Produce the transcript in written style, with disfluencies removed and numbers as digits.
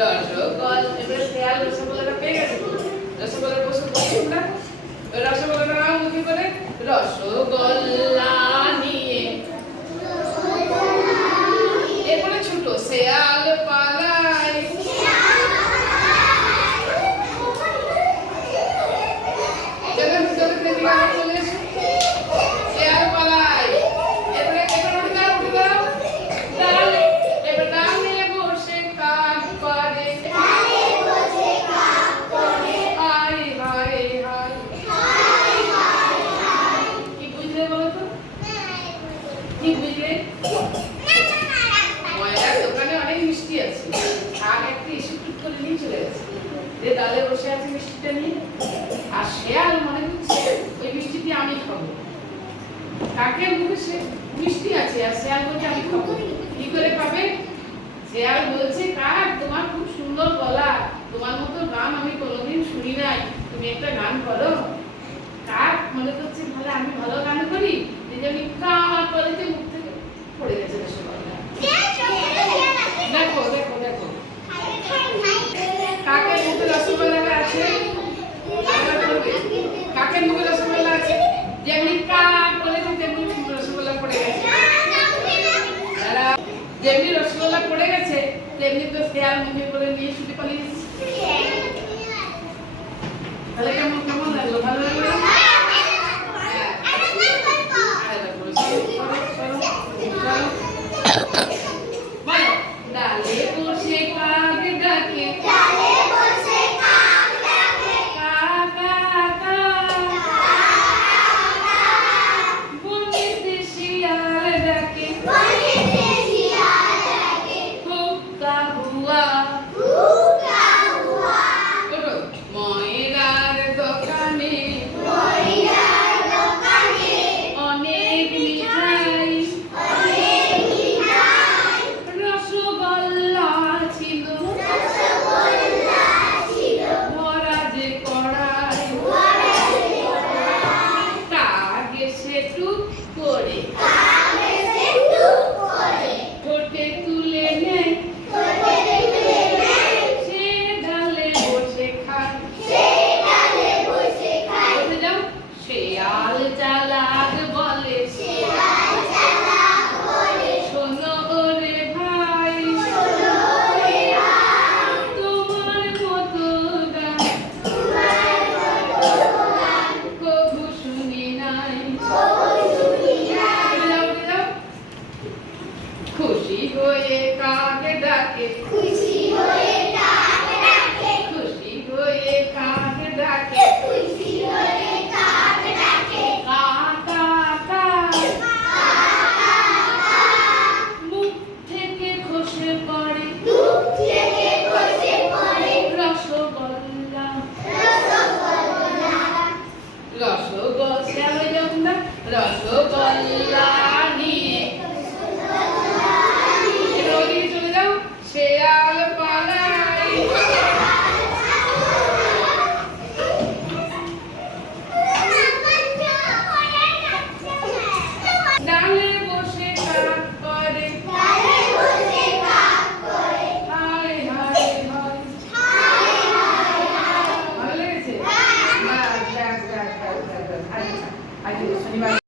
রসগোল এবারে শেয়াল রসগোল্লাটা পেয়ে গেছে। রসগোল্লার বসে বসে আমরা রসগোল্লাটা নাম কি করে রসগোল্লা নিয়ে এরপরে ছোট শেয়াল পালায় চলে চলে এসো শেয়াল পালায় এবারে উঠে দাও ডালে এবার ডালে বসে কাজ করে হায় হায় হায় কি বুঝলে বলো তো কি বুঝলে ময়দার দোকানে অনেক মিষ্টি আছে কাক একটা এসে টুক করে নিয়ে চলে গেছে যে ডালে বসে আছে মিষ্টিটা নিয়ে আর শেয়াল মনে করছে ওই মিষ্টিটি আমি খাবো কাকের মুখে সে মিষ্টি আছে আর শেয়াল বলছে আমি খাবো কি করে পাবে শেয়াল বলছে কাক তোমার খুব সুন্দর গলা তোমার মতো গান আমি কোনোদিন শুনি নাই তুমি একটা গান করো কাক মনে করছে ভালো আমি ভালো গান করি এই জন্য কা করেছে মুখ থেকে পড়ে গেছে রসগোল্লা দেখো দেখো দেখো কাকের মুখে রসগোল্লা আছে কাকের মুখে রসগোল্লা আছে যেমনি কা করেছে তেমনি রসগোল্লা পড়ে গেছে যেমনি রসগোল্লা পড়ে গেছে তেমনি তো শেয়াল মুখে করে নিয়ে ছুটে পালিয়ে তাহলে কেমন